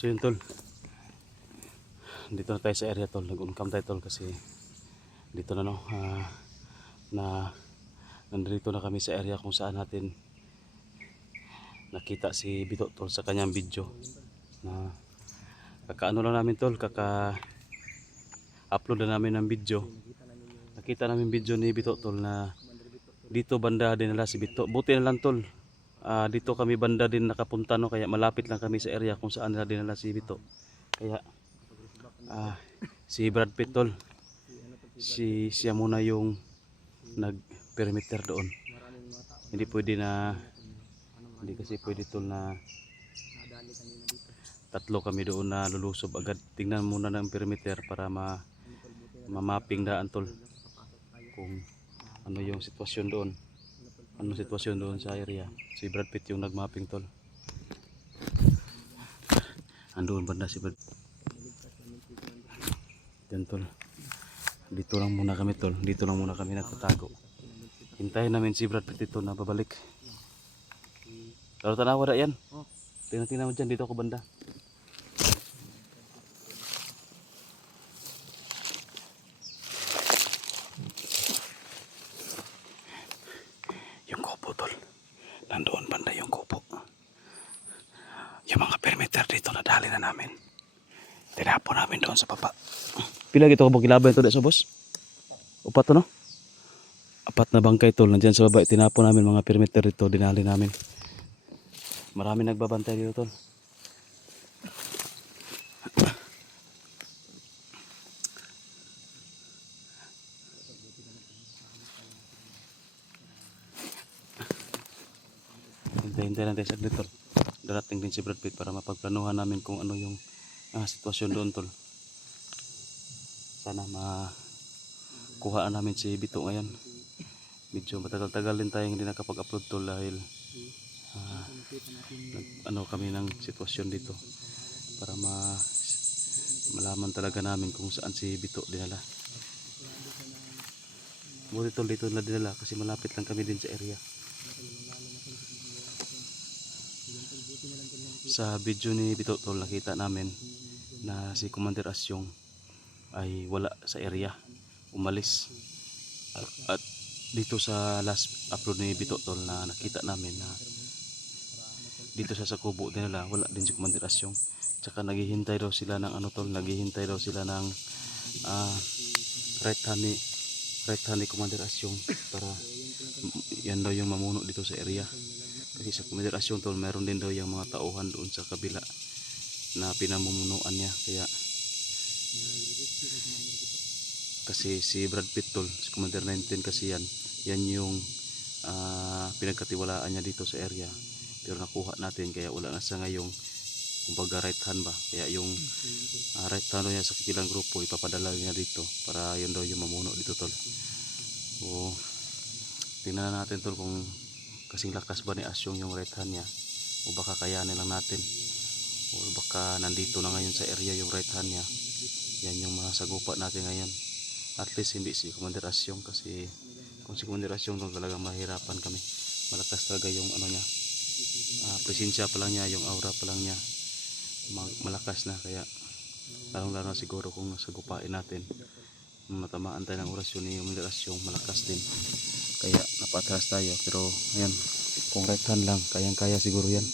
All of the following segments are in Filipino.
So yun tol, dito na tayo sa area tol, nag-uncam tayo tol kasi dito na no, na nandito na kami sa area kung saan natin nakita si Bito tol sa kanyang video. Na kakaano lang namin tol, kaka-upload na namin ng video. Nakita namin video ni Bito tol na dito banda dinala si Bito. Buti na lang tol, dito kami banda din nakapunta no, kaya malapit lang kami sa area kung saan nila dinala si Bito. Kaya si Brad Pitt tol, siya muna yung nag-perimeter doon. Hindi pwede na, hindi kasi pwede tol na tatlo kami doon na lulusob agad. Tingnan muna ng perimeter para ma-mapping daan tol kung ano yung sitwasyon doon. Ano sitwasyon doon sa area. Si Brad Pitt yung nag-mapping tol. Andoon banda si Brad. Yan tol. Dito lang muna kami tol. Dito lang muna kami nagtatago. Hintayin namin si Brad Pitt ito na babalik. Kalau tanawa na yan. Tingnan mo dyan. Dito ako banda. Yung kubo tol. Nandoon banda yung kubo. Yung mga perimeter dito nadali na namin. Tinapon namin doon sa baba. Pila gito ko kilabay ito sa boss? Upat to no? Apat na bangkay tol. Nandyan sa baba. Tinapon namin mga perimeter dito. Dinali namin. Marami nagbabantay dito tol. Hintay lang tayo saglit tol. Darating din si Brad Pitt para mapagplanuhan namin kung ano yung sitwasyon doon tol. Sana makuhaan namin si Bito ngayon. Medyo matagal-tagal din tayong hindi nakapag-upload tol dahil ano kami ng sitwasyon dito para malaman talaga namin kung saan si Bito dinala. Buti tol dito na dinala kasi malapit lang kami din sa area. Sa video ni Bito tol nakita namin na si Commander Asyong ay wala sa area, umalis. At dito sa last upload ni Bito tol na nakita namin na dito sa kubo nila wala din si Commander Asyong. Tsaka naghihintay daw sila ng ano tol, naghihintay daw sila ng right hand ni Commander Asyong para yan daw yung mamuno dito sa area. Kasi sa Commander Asyong tol meron din daw yung mga tauhan doon sa kabila na pinamumunuan niya. Kaya kasi si Brad Pitt tol, si Commander 19 kasi yan yung pinagkatiwalaan niya dito sa area. Pero nakuha natin kaya wala na sa ngayong kumbaga right hand ba. Kaya yung right hand niya sa kilang grupo ipapadala niya dito para yun daw yung mamuno dito tol. So tingnan natin tol kung kasing lakas ba ni Asyong yung right hand niya o baka kayanin lang natin o baka nandito na ngayon sa area yung right hand niya. Yan yung masagupa natin ngayon. At least hindi si Commander Asyong kasi kung si Commander Asyong doon talagang mahirapan kami. Malakas talaga yung ano niya, presensya pa lang niya, yung aura pa lang niya malakas na. Kaya lalong lalo siguro kung sagupain natin matamaan tayo ng orasyon ni Commander Asyong, malakas din. Kaya napatras tayo. Pero ayan, kung right hand lang kayang kaya siguro yan.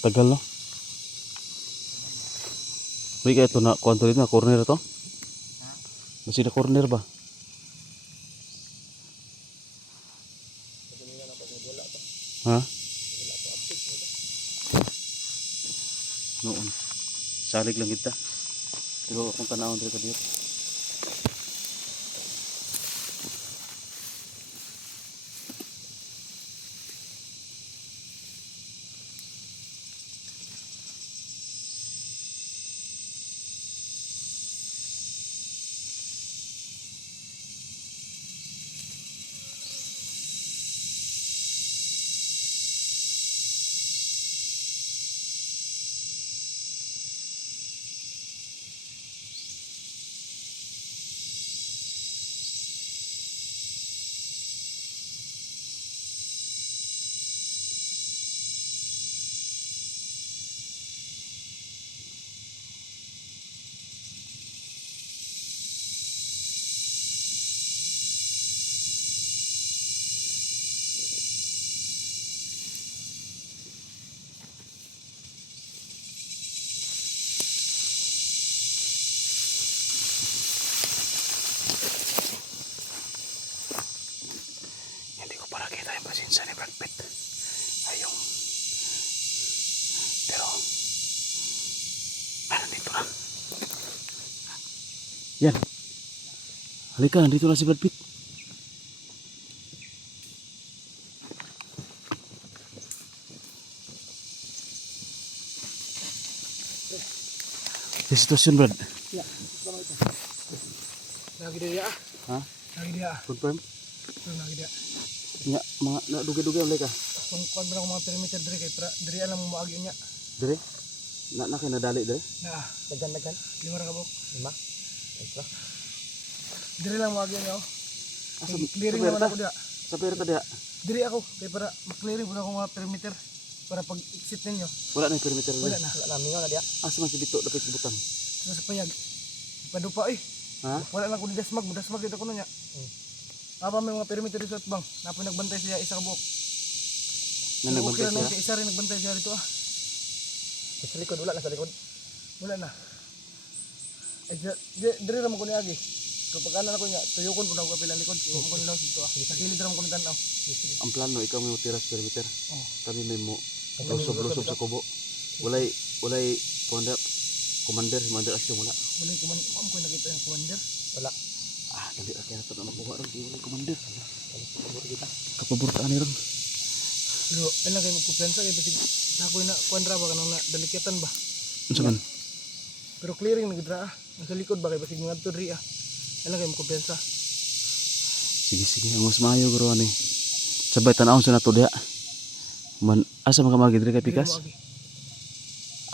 Tagal no? May kaya ito na kuwanto dito na corner to? Masih na corner ba? Ha? Noon. Salig lang kita. Pero kung tanawon dito ka dito. Nandito na. Yan. Halika, nandito na si Brad Pitt. Yung sitwasyon, Brad. Ya, sama ito. Lagi dia. Ha? Lagi dia. Confirm? Lagi dia. Nya, mga nadugay-dugay ulit ka. Kon ba mga perimeter diri kay diri alam mo maagi nya. Dire? Na kay nadali dire? Na, dagan. Lima ra ka buk. Lima. Ito. Diri lang maagi nya. Asa Clearing naman ako dia. Sa perta dia. Diri ako kay para ma-clearing pud ako mga perimeter para pag exit ninyo. Wala na yung perimeter dire. Wala na. Wala na mingaw na dia. Asa man si Bito dapat ibutan? Sa payag. Padupa eh. Ha? Wala lang ko ni dasmag dito kuno nya. Apa may mga perimeter dito at bang. Napoy nagbantay siya isa ka buok. Na nagbantay Okay, siya. isa rin nagbantay siya dito ah. Sa likod, wala na sa likod. Wala na. Ay, diri naman ko ni Agi. Kung pagkanan ako niya, tuyukon ko na ako kapilang likod. Iwan ko nilaw dito ah. Sa kilid naman ko ni tanaw. Ang plano ikaw may tiras perimeter. Oh. Kami may mo lusob sa kubo. Walay commander, aksyon wala. Wala yung commander. Ma'am ko nakita yung commander. Wala. Ah, dali ra kaya nato na makuha ron kay walay commander. Kapabor kita. Kapabor ta ni ron. Pero ilang kayo magkumpiyansa kay basig na ako na kuandra ba kanang dalikatan ba. Unsa man? Pero clearing nagdra ah. Sa likod ba kay basig ngadto diri ah. Ilang kayo magkumpiyansa. Sige, ang mas maayo guro ani. Sabay tan-awon sa nato diha. Man asa man ka magi diri kay Pikas?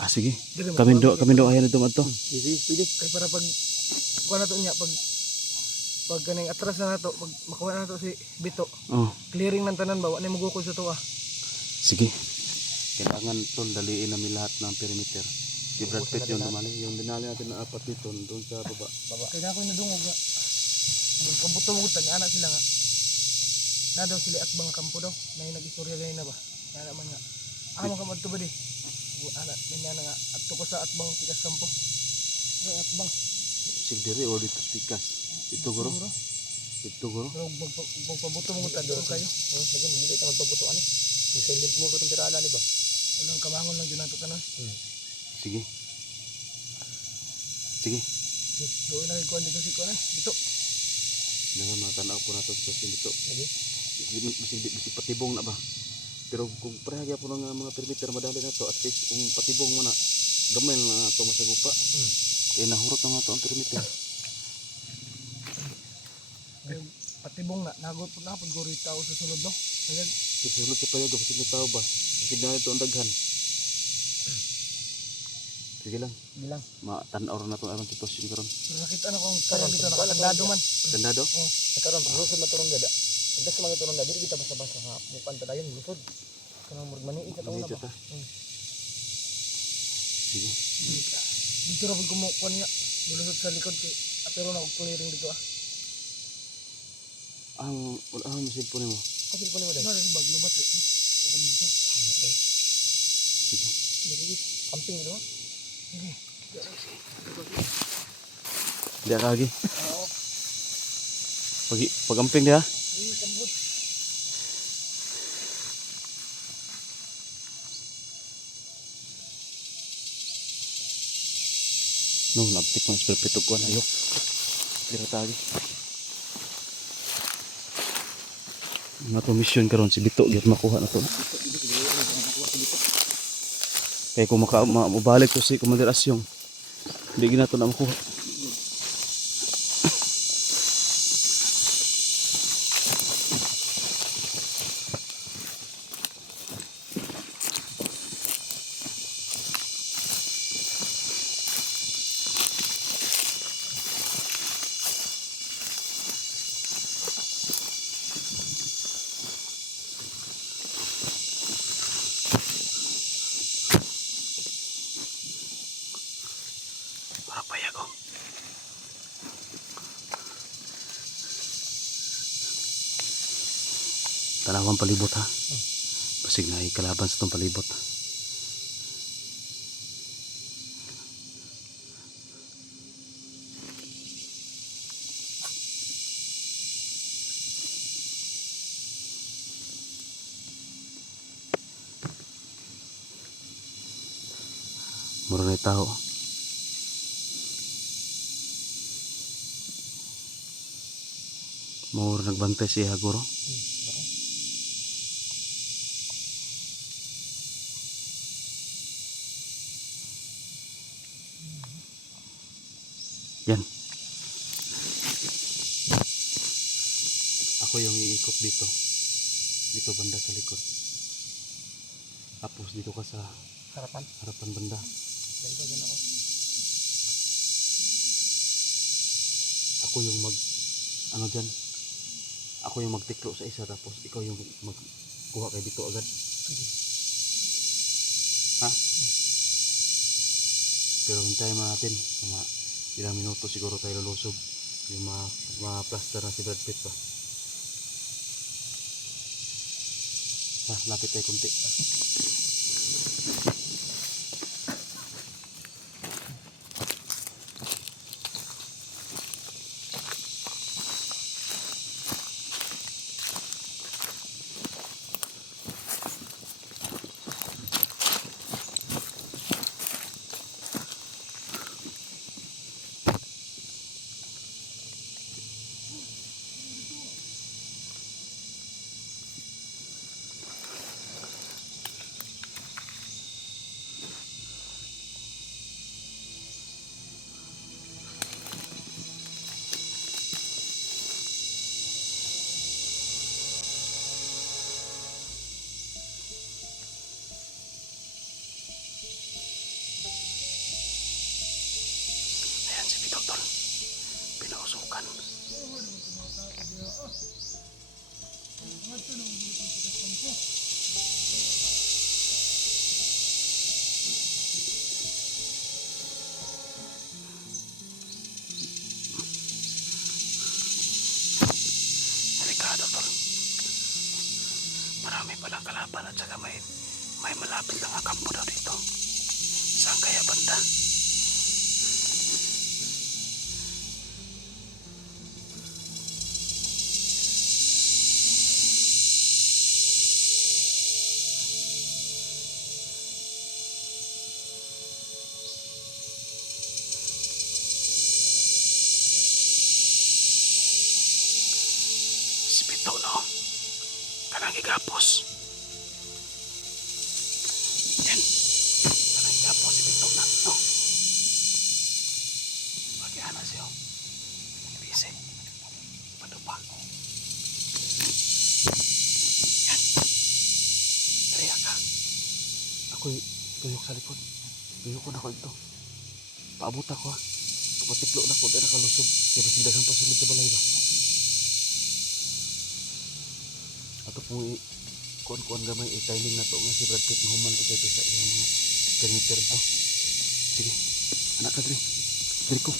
Ah sige. Kami do ayan dito madto. Sige, pwede. Kay para pag kuha na to niya pag kaning atras na nato pag makuha na nato si Bito. Oh, Clearing ng tanan ba wa na magukol sa to ah. sige. Kailangan tol daliin namin lahat ng perimeter. Si Brad Pitt yung dinali natin na apat dito doon sa baba. Kaya na ako nadungog nga. Kabuto mo tan anak sila nga. Na daw sila at bang kampo daw. Na nag-istorya ganina ba. Kaya naman nga. Amo ka madto ba di? Anak ganyan nga adto ko sa atbang Pikas kampo. Atbang. Sig diri o dito sa Pikas. Dito guro. Pero magpabuto mo tan doon kayo. Sige mo dili ta magpabuto ani. Yung silent mo ko tong tirala ni ba. Walang kamangon lang jud nato tanan. Sige. Doon na ikuan dito si kuan dito. Dengan matanaw ko nato sa dito. Bisig patibong na ba? Pero kung parehagya po ng mga perimeter madali na to, at least kung patibong mo na gamay na ito masagupa. Kaya nahurot na nga ito ang perimeter. Patibong na nagot po na pag guri tao sa sulod no. Payag. Sulod sa payag, basig na tao ba? Basig na ito ang daghan. Sige lang. Bilang. Matanaw na ito ang sitwasyon karon. Pero nakita na kong karon dito nakatandado man. Tandado? Oh, karon pag lusod na turong dada. Pagdas mga turong dada, kita basa-basa nga mukan ta dayon lusod. Kanang murag maniit ka taon na ba. Sige. Dito ra pag kumukuan niya. Lulusod sa likod kay pero na og clearing dito ah. Wala ang cellphone mo. Kasi po ni mo dai. Nara si bag lubat eh. Ako dito. Tama dai. Sige. Sige. Camping dito. Sige. Dia lagi. Pag-amping dia. Sige, kambot. No, nabtik mo sa perpetuog ko na ayok. Dira tagi. Nga to mission karon si Bito gyud makuha na to. Kaya kung mabalik to si Commander Asyong, hindi gina to na makuha. Tanawang palibot ha. Basig na ikalaban sa itong palibot. Mura na tao. Mauro nagbantay siya guro. Yan. Ako yung iikot dito. Dito banda sa likod. Tapos dito ka sa Harapan. harapan banda. Ganito, ganito ako. Ako yung ano dyan. Ako yung magtiklo sa isa tapos ikaw yung magkuha kay dito agad. Sige. Ha? Pero hintayin mo natin. Mga ilang minuto siguro tayo lulusog. Yung ma-plaster na si Brad Pitt pa. Lapit tayo kunti. Ayan si Pito tol. Pinausukan. Delikado tol. Marami palang kalaban at saka may malapit lang ang kampo daw dito. Saan kaya banda? Si Pito no? Kanang igapos. Yan. Kanang igapos si Pito na. No? Pag-iana siya. Busy. Pado pa. Yan. Kaya ka. Ako'y tuyok sa likod. Tuyok ko na ko ito. Paabot ako ha. Patiklo na ko. Dahil nakalusog. Kaya pasidagan pa sulod sa balay ba? Ato pong kuan gamay i-tiling na to nga si Brad Pitt mahuman to dito sa iyang mga perimeter to. Sige, anak ka diri. Diri ko.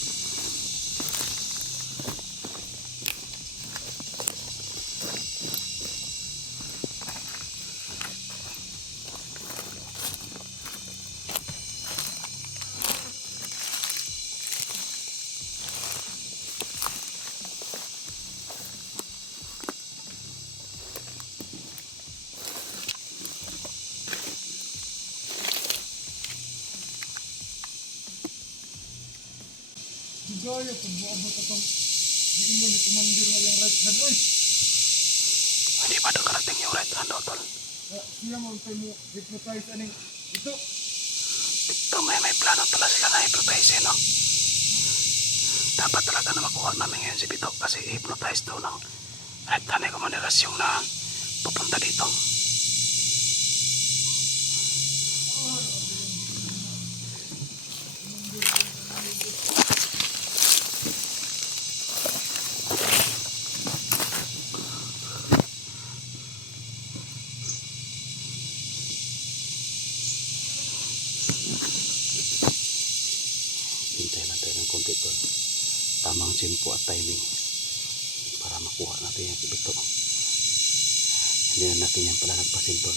Gaya kung maabot atong diingon ni Commander nga yung right hand. Oy! Hindi pa nakarating yung right hand tol. Siya mo tayo mo hypnotize aning ito. Ito may plano pala sila na hypnotize no. Dapat talaga na makuha namin ngayon si Pito kasi hypnotize daw ng right hand ni Commander yung na pupunta dito. Hintay lang tayo ng konti tol. Tamang tempo at timing para makuha natin yung si Pito. Hindi na natin yan pala nagpasin tol.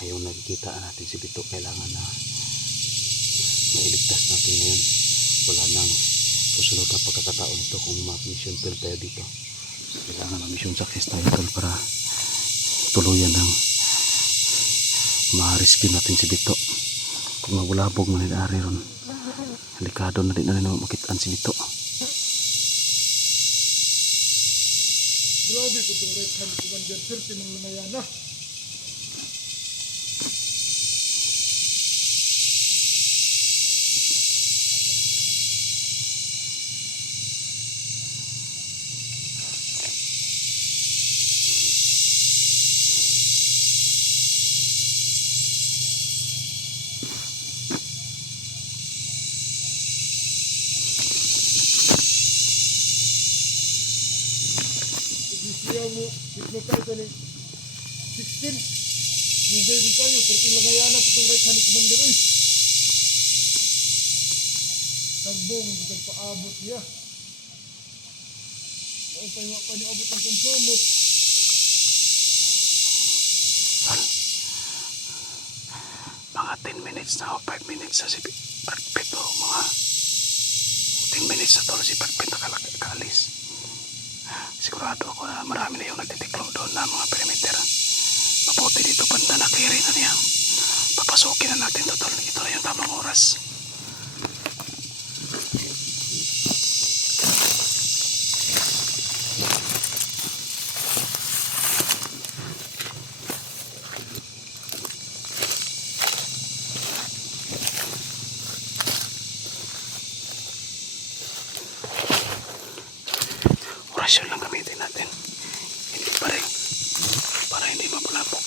Ngayong nagkita natin si Pito, kailangan na mailigtas natin ngayon. Wala nang susunod na pagkakataon ito kung ma-mission fail tayo dito. Kailangan ma-mission success tayo tol para tuluyan ng ma-rescue natin si Pito. Kung mabulabog man ari ron, delikado na din na rin makitaan si Pito. putong right hand commander sir, tinanglangayan na. Siya mo, hypnotize ni 16. Bugay mo kayo, perting langayan na putong right hand commander. Uy! Tagbong, butang paabot niya. Maupay wa pa niya abot ng konsumo. Mga 10 minutes na o 5 minutes na si Pagpit o mga 10 minutes na tol si Pagpit na kaalis. Sigurado ako na marami na yung nagtitiklo doon na mga perimeter. Mabuti dito banda na clear na niya. Papasukin na natin to tol. Ito na yung tamang oras. Orasyon lang gamitin natin. Hindi pa rin. Para hindi mapulapok.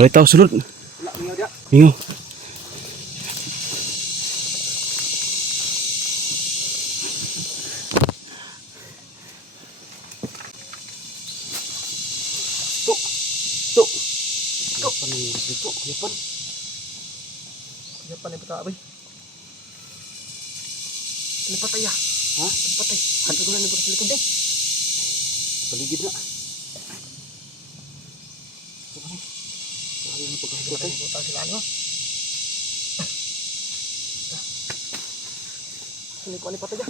Balik tahu sulut. Bingung. Tuh. Tuh. Tuh. Tuh. Yapan. Yapan ni pata abay. Lipat ayah. Ha? Lipat ay. Hantu ko na ni sa likod eh. Paligid na. Ayun po kasi Lipat ay sila ano. Sini ko lipat aja.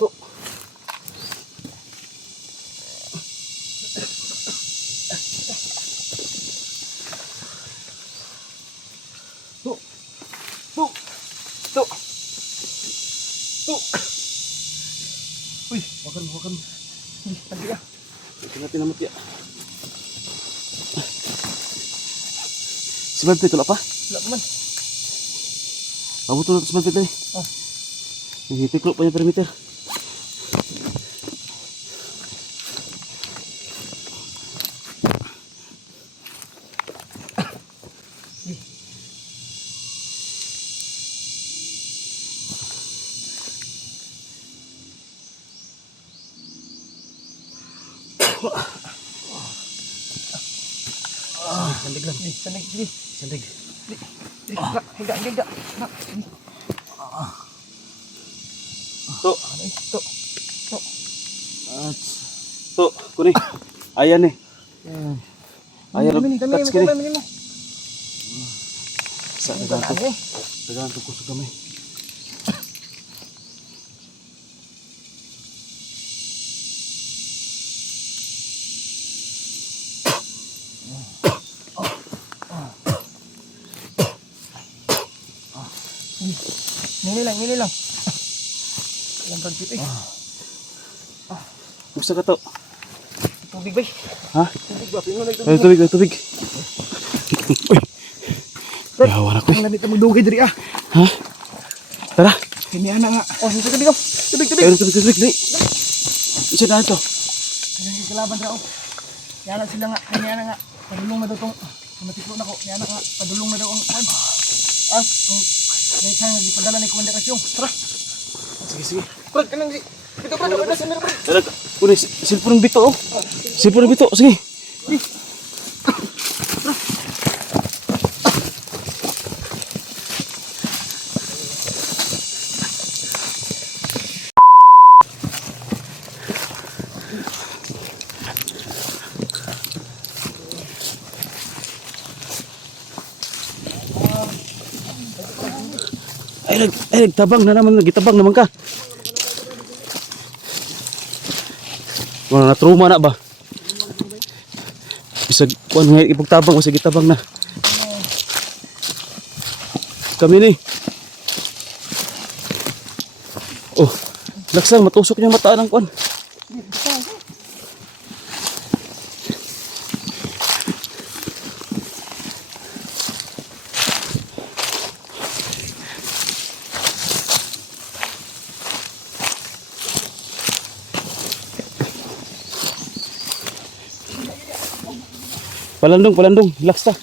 Tuh. Tuh. Tuh. Tuh. Tuh. Uy, makan. Nanti ya. Tingnan natin ya. Si Badpit wala pa? Wala man. Abot na si Badpit eh. Oh. Nagtitiklo pa yung perimeter. Sandig lang. Sandig. Sandig. Higa. Tuh. Ano eh? Ito. Tuh, kuning. Ayan eh. Ayan, Dami, touch kini. dami mo. Sa Ano dagan ba to. eh? Dagan to kusog kami. Nini lang. Lang pagpit eh. Gusto ka to? Tubig ba? Ha? Tubig ba? Pino na Ay, tubig, tubig. Uy. Yawan ako eh. Ang lamit na magdugay diri ah. Ha? Tara. Kiniana nga. Oh, sa tubig oh. Tubig. Ayun, tubig, tubig. Dali. Isa na ito. Ang kalaban ra oh. Yana sila nga. Kiniana nga. Padulong na daw tong matiklo na ko. Kiniana nga. Padulong na daw ang kwan. Ah, may kaya gipadala ni komanderasyon. Tara. Sige, sige. Brad, kanang si. Ito brad, wala sa meron brad. Tara. Kunin, silpon ng bito oh. Silpon ng bito, sige. Ay, nagtabang na naman, nagitabang naman ka. Wala na trauma na ba? Bisag, kuan nga ipagtabang, kasi gitabang na. Kami ni. Oh, laksang, matusok niya mata ng kuan. Palandong, relax ta.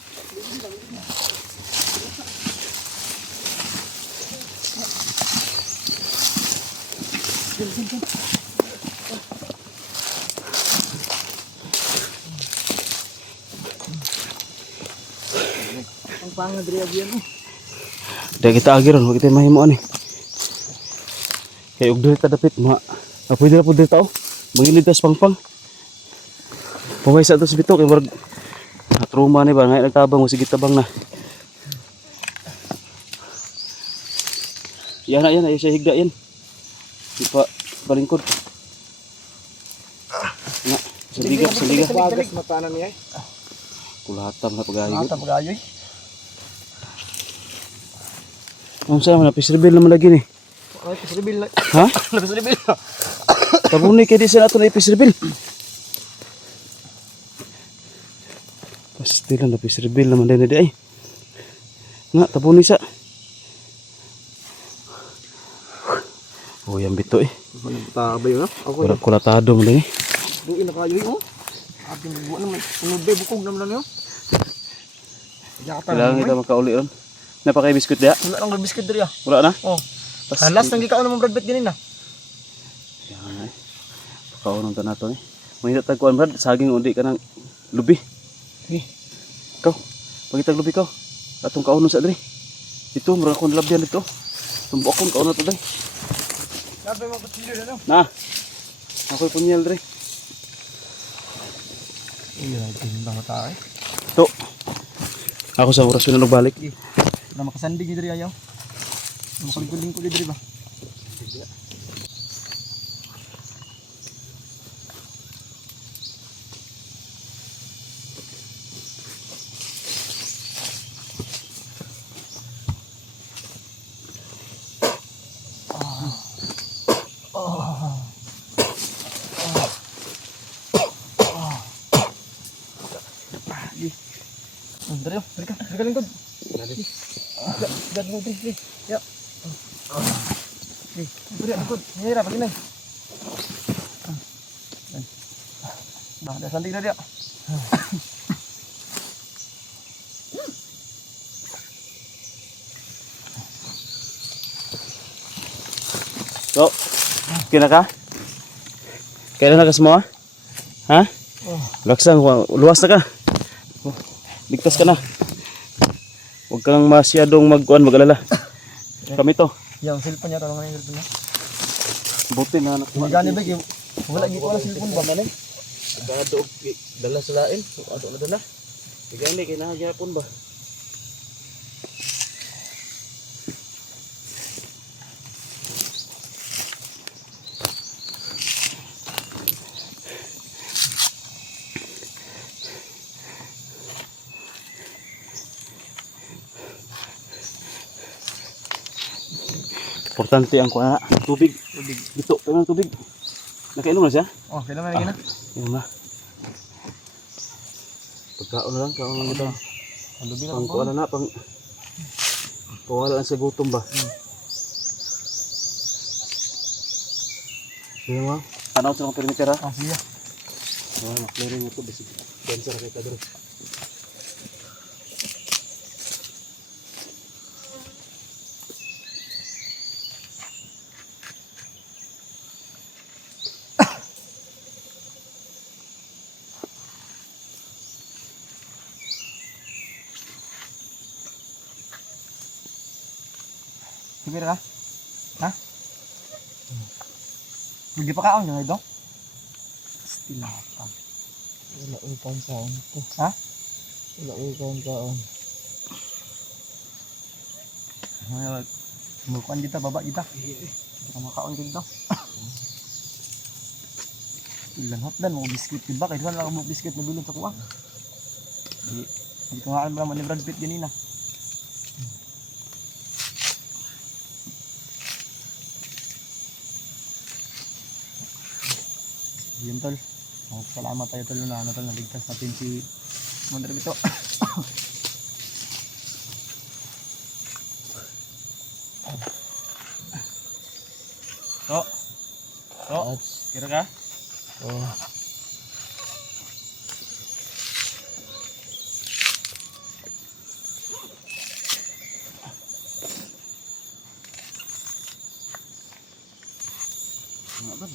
Ang pangad diri agyan oh. Dahil kita agiron, huwag kita mahimuan eh. Kaya ugdo ta dapit, pwede na po dito oh. Mangilid tas pangpang. Pumay sa ito sa bito, kaya marag trauma ni ba, ngayon nagtabang, sige tabang na. Yan na, siya higda yan. Ipa, balingkod. Nga, sa liga. Bagas mata na niya eh. Kulatam na pag-ayo. Mata pag-ayoy. Ang sama na, pisrebil naman lagi ni. Ay, pisrebil na. Ha? Pisrebil. Tabunay kaya di sa nato na ipisrebil. Pastilan na pisrebil naman din na di ay. Nga, tabunay sa. Oh, yan bito eh. Tabay na. Ako Kulatado mo din eh. duin na kayoy oh. Ating buwan naman. Unubay bukog naman niyo. Kailangan kita makauli ron. Napakay biskuit dia? Wala nang biscuit diri ah. Wala na? Oh. Halas nang gikaon naman Brad Bet ganina. Yan ay. Pakaunong ta nato eh. Mahina tagkuan Brad, saging undi ka ng lubi. Di. Ikaw, pagitag lubi ka. Atong kaunon sa diri. Ito, mura akong labyan dito. Tumbo akong kaunon to diri. Sabi mo patilyo na no. Na. Ako'y punyal diri. Iya, timbang mata eh. To. Ako sa oras na nagbalik. Na makasandig ni diri ayaw. Makaligulingkod diri ba? Dari oh, dari ka lingkod. Dari mo diri. Ya. Dari lingkod. Hira pag inay. Bah, dah sandig na dia. So, kina ka? Kailan na ka semua? Ha? Laksang, luwas na ka. Ligtas ka na. Huwag kang masyadong mag-alala. Kami to. Yang cellphone niya, tawag nga yung cellphone niya. Buti na anak. Hindi gani ba, wala gito wala cellphone ba man eh. Agado, dala sa lain. Agado na dala. Bigyan kay nahagyapon ba? Importante ang kuha tubig. Tubig. Dito, pero tubig. Nakainom na siya? Oh, kailan man lagi na? Inom na. Pagkaon na lang, kaon lang ito. Ang lubi na Pang po. kuha na, pang pawala lang sa gutom ba? Sige mo, tanaw sa mga perimeter ha? Ah, sige. Maklearing ito, basic cancer kay kadro. Sige ka? Ha? Hindi pa kaon yung ito? Still pa. Wala upang kaon to. Ha? Wala upang kaon. Mukuan kita, baba kita. Kita makaon dito. Ilan hotdan mo biscuit diba? Kaya saan lang mo biscuit na bilog sa kuha. Hindi ko nga alam naman ni Brad Pitt ganina. Yun tol. Salamat tayo tol na ano tol, naligtas natin si Mondre Bito. So. So. Kira ka? Oh. Mga Brad,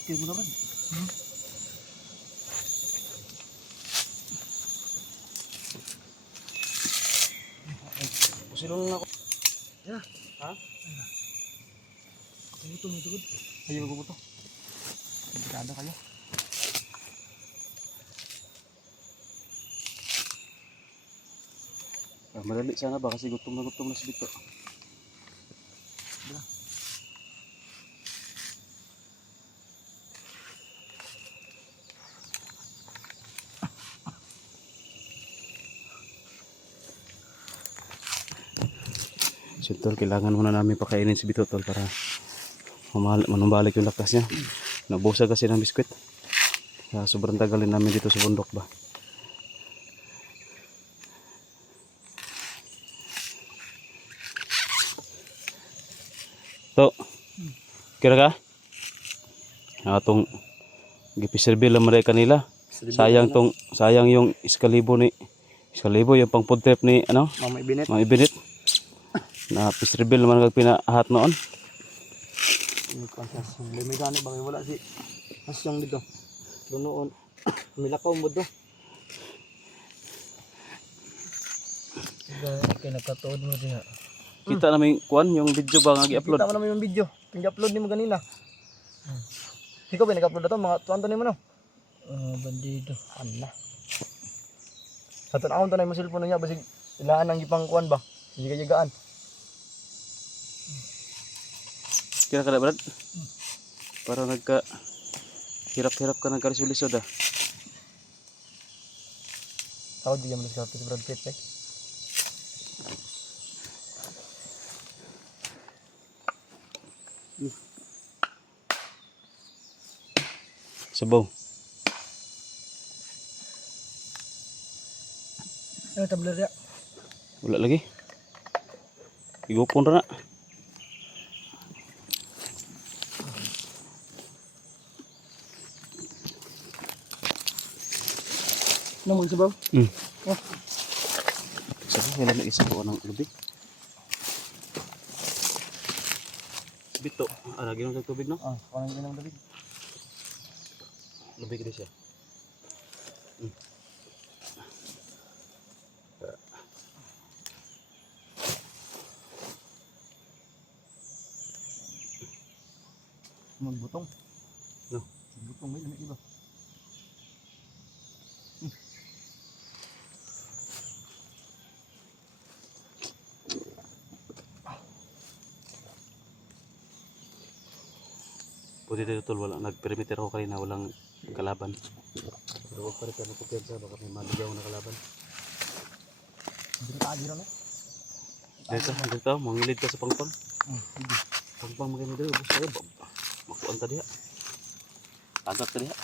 okay mo na Brad. Pusilong lang ako. Ya. Ha? Ito mo tugod. Ayaw ko to. Delikado kayo. Madali sana ba kasi gutom na si Bito. So tol, kailangan muna namin pakainin si Bito tol para manumbalik yung lakas niya. Nabusa kasi ng biskwit. Sobrang tagalin namin dito sa bundok ba. To, kira ka? Atong gipiserbil lang maray kanila. Sayang yung iskalibo yung pang food trip ni ano? Mama Ibinit. Mga ibinit. Na piserbil naman kag pinahat noon. Ini kontas. May gani ba wala si asyong dito. Pero noon milakaw mo do. Kaya nakatuod mo diha. Kita namin kuan yung video ba nga gi-upload. Kita mo naman yung video. Ping-upload ni mo ganina. Ikaw ba nag-upload na to? Mga tuwan to ni mo no? Bandido. Ala. Sa tanawon to na yung cellphone niya. Basig ilaan ang ipang kuan ba? Giga-gigaan. Kira ka na Brad? Para nagka hirap-hirap ka nagka-resulisod ah. Tawad di mo sa si Brad Pitt eh. Sabaw. Ano tabler ya? Wala lagi. Igupon ra na. Ano mo sabaw? Oh. Sabaw, wala na isa ko ng lubig. Bito, lagi ng tubig no? Ah, parang ganun David. Lubig din siya. Magbutong. No. Magbutong may iba. Buti dito tol, wala nag-perimeter ako kanina, walang kalaban. Pero huwag pa rin tayo magpupiyansa, baka may maligaw na kalaban. Hindi ka agiro no? Dito, mangilid ka sa pangpang. Pangpang maganda dito, basta tayo, makuan ka diha. Agak ka diha.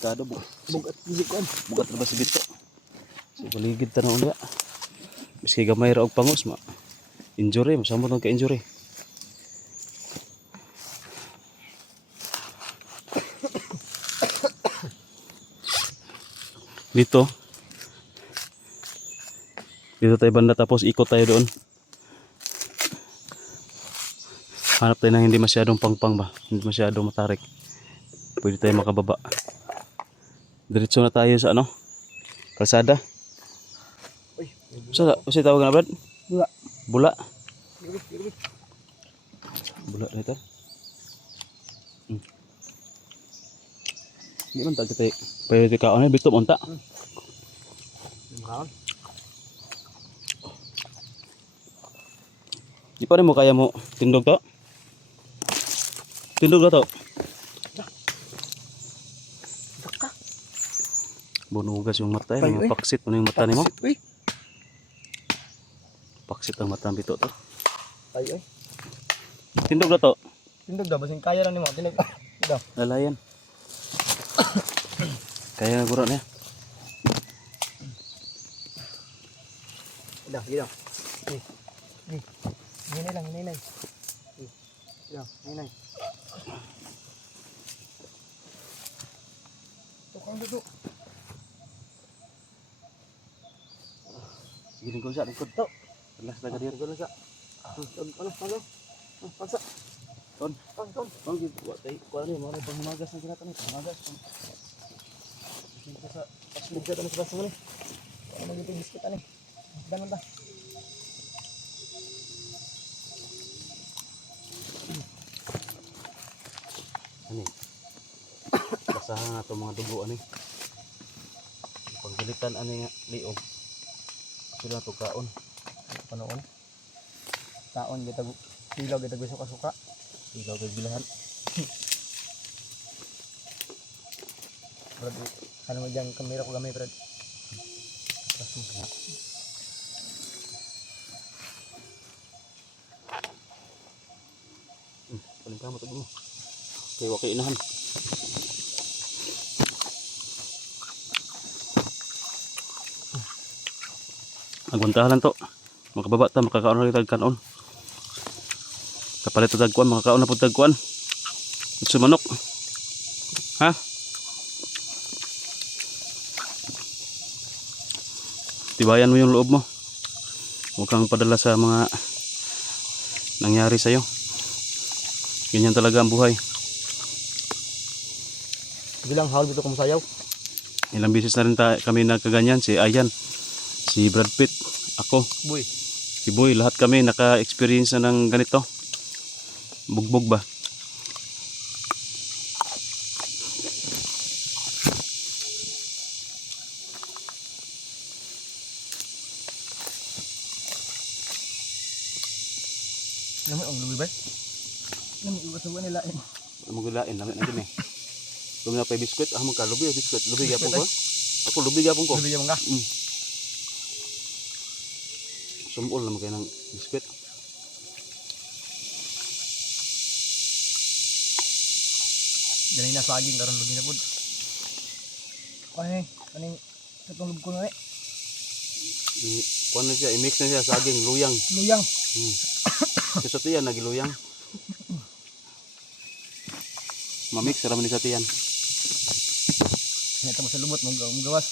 Ikado, Bugat gikuan. bugat na ba si Bito? Sa paligid tanong diha. Miski gamay ra og pangos, injury, masamot ang ka-injury. Dito tayo banda tapos ikot tayo doon. Hanap tayo ng hindi masyadong pangpang ba, hindi masyadong matarik. Pwede tayo makababa. Diretso na tayo sa ano, kalsada. Uy, Kasi tawag na Brad? Bula. Bula. Girbi. Bula na ito. Hindi man tayo kita pwede ka ano, bito monta. Makaon. Di pa rin mo kaya mo tindog to? Tindog na to? Daka. Bunugas yung mata, Ay, mga paksit mo yung mata ni mo. Uy. Paksit ang mata ng bito to. Ay. Tindog na to? Tindog daw basing kaya lang nimo. Tindog. Daw. Lalayan. Kaya na guro niya. Daw. Hinay lang. Hinay. Tukang dito. Sige din ko siya, lingkod to. Alas na ganyan ko na siya. Ano? Pagsa. Ton. Buat tayo. Kuha na yun, mga pangmagas na ginatan eh. Pangmagas. Sa pasmig ka sa mo ni. Ano gitu biskuit ani? Danon ta. Ano eh. Basahan na itong mga dugo ano eh. Paggalitan ano nga liog. Sila ito kaon. Panoon. Taon kita silaw kita suka-suka. Ikaw kay bilahan. Brad, ano mo dyan, kamera ko gamay, Brad. Tapos mo kaya. Paling kamot mo. Kaya wakay inahan. Agbantahan to. Makababa ta, makakaon na tag kanon. Kapalit tag kuan, makakaon na pud tag kuan. Utso manok. Ha? Tibayan mo yung loob mo. Huwag kang padala sa mga nangyari sa'yo. Ganyan talaga ang buhay. Bilang haul dito kumusayaw. Ilang beses na rin kami nagkaganyan. Si Ayan, si Brad Pitt, ako, Boy. si Boy. Lahat kami naka-experience na ng ganito. Bugbog ba? Naman ang lubi ba? Naman iwas sa buwan nila. Magulain namin na din eh. Lubi na pa yung biskwit. Ah, magkalubi yung biskwit. Lubi gapon ko. Ako, lubi gapon ko. Lubi yung mga. Sumul naman kayo ng biskwit. Ganun na saging karon lubi na pud. Kaning katong lub ko na Kuan na siya, i-mix na siya saging, luyang. luyang. Kasi sa tiyan, nagiluyang. Mamix, raman ni sa tiyan. Ito mo sa lubot mo gawas.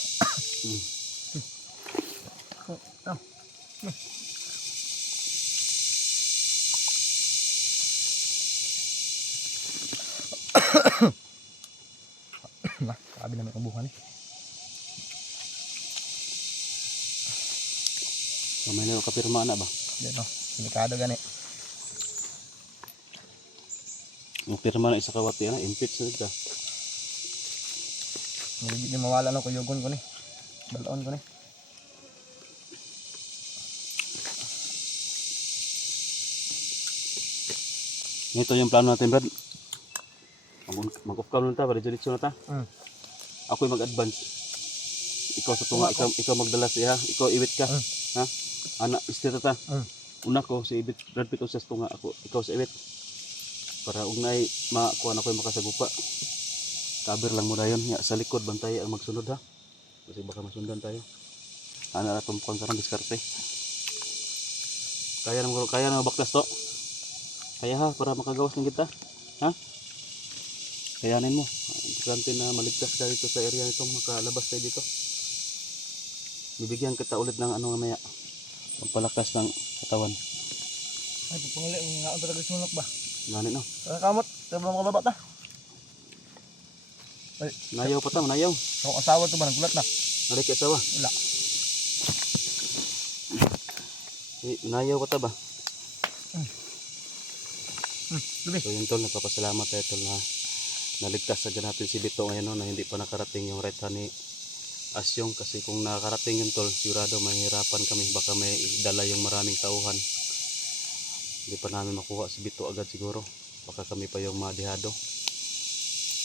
Sabi naman ang bukan eh. Kamay na kapirma na ba? Yan no. Delikado gani. Yung pirma na isa kawati na, impeach na ito. Hindi mawala no kuyugon ko ni. Balon ko ni. Ito yung plano natin, Brad. Mag-off cam na ta, para diretso na ta. Mm. Ako'y mag-advance. Ikaw sa tunga, ikaw magdala siya, ikaw iwit ka. Ha? Ana, istita ta. Una ko si Ibit, Brad Pitt sa tunga ako, ikaw sa iwit. Para ugnay makuha na ko'y makasagupa. Cover lang mo na yun. Ya, sa likod bantay ang magsunod ha. Kasi baka masundan tayo. Ana na tumpang karang diskarte. Kaya na baklas to. Kaya ha, para makagawas ng kita. Ha? Kayanin mo. Importante na maligtas ka dito sa area nito, makalabas tayo dito. Bibigyan kita ulit ng ano mamaya. Pagpalakas ng katawan. Ay, pupunguli, nga ang talaga sunok ba? Ganit no. Kamot, tayo mga kababa ta. Ay, Nayaw pa ta, nayaw. ako asawa to ba, nagkulat na? Narik ka asawa. Wala. Nayaw pa ta ba? Lubi. So yun tol, nagpapasalamat tayo tol na naligtas agad natin si Bito ngayon no, na hindi pa nakarating yung right hand ni Asyong, kasi kung nakarating yun tol, sigurado mahirapan kami, baka may dala yung maraming tauhan. Hindi pa namin makuha si Bito agad siguro, baka kami pa yung madihado.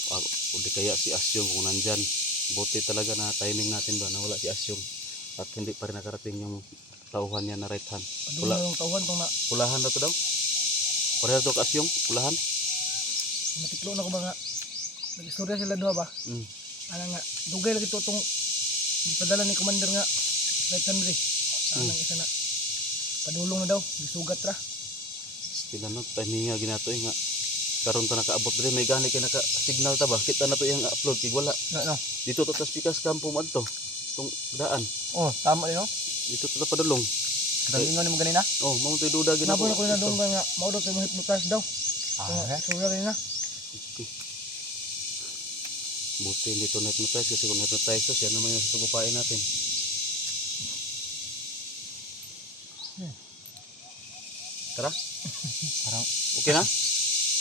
O di kaya si Asyong kung nandyan. Buti talaga na timing natin ba, nawala si Asyong at hindi pa rin nakarating yung tauhan niya na right hand. Padung na yung tauhan kung na Pulahan na to daw? Pareho to ka Asyong, pulahan? matiklo na ko ba nga. Nag-istorya sila doha ba? Ano nga, dugay lagi to itong ipadala ni commander nga right hand rin. Ano isa na padulong na daw, gisugat ra. Sila no, timing nga ginato nga. Karon ta nakaabot rin, may gani kay naka-signal ta ba? Kita na to yung upload, kig wala. No. Dito to ta spikas kampo madto. Tong daan. Oh, tama rin no? Dito to ta padulong. Kalingon ni mo ganina? Oh, mao to duda ginato. Nabo na ko na doon nga, mao daw kayo mo hypnotize daw. Sura rin na. Buti hindi to hypnotize, kasi kung hypnotize to, siya naman yung susugupain natin. Tara. Parang Okay na?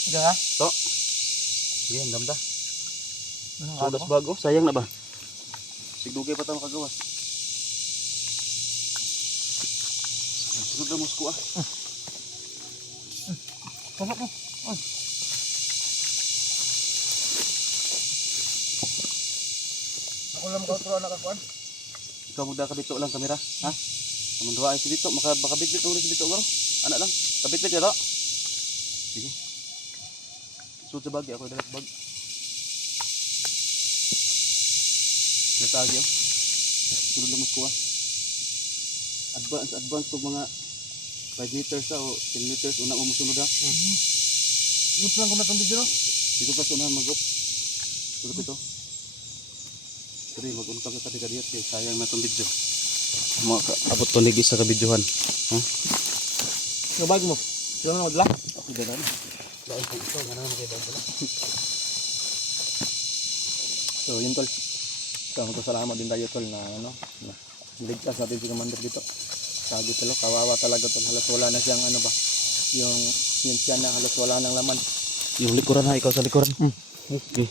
Diyan ka? To. Sige, ang damda. Ano Sudas bago, sayang na ba? Sigdugay pa tayo makagawas. Sunod na musko ah. Pasok mo. Ako lang makautro na kakuan. Ikaw magda kabito lang kamera, ha? Kamundua ay si Bito, makabitbit ulit si Bito garo. Anak lang, kabitbit ya to. Sige. Suot sa bag, ako dalat bag. Natagi oh. Sunod lang musko ah. Advance kung mga 5 meters o 10 meters, una mo musunod ha. Yup lang ko na itong video no? Dito pa sunahan mag-up. Tulog ito. Sorry, mag-unkam sa tabi-kadiyat eh. Sayang na itong video. Abot to nigi sa kabidyohan. Yung bag mo? Sino na madala? Ako gana na. Lain po ito, gana na magkaiba pala. So yun tol. So magpasalamat din tayo tol na ano, na ligtas natin si Commander dito. Sabi tol, kawawa talaga tol. Halos wala na siyang ano ba, yung siya na halos wala nang laman. Yung likuran ha, ikaw sa likuran. Okay.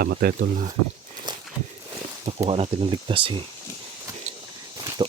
Tama tayo tol na nakuha natin ng ligtas si ito.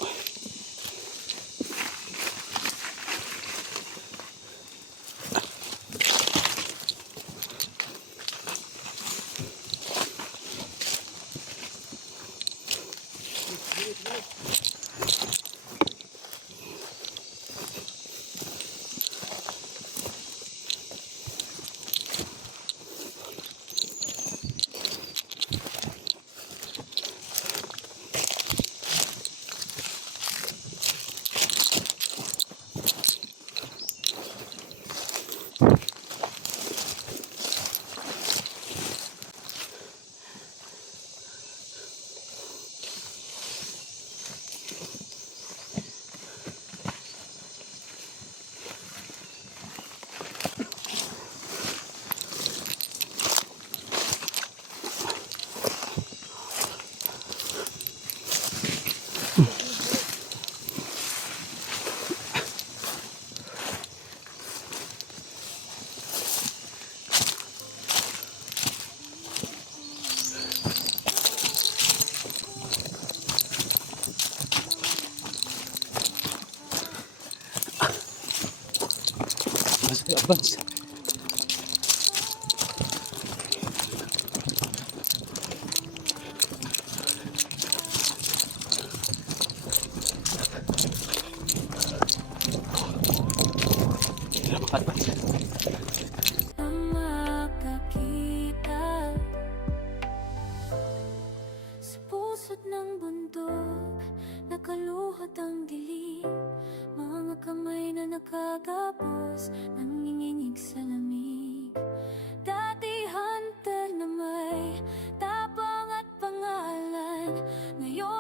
Bans. Dapat Bans. na makakita sa puso't ng bundok, nakaluhod ang dilim, mga kamay na nakagapos, nanginginig sa lamig. Dati hunter na may tapang at pangalan, ngayon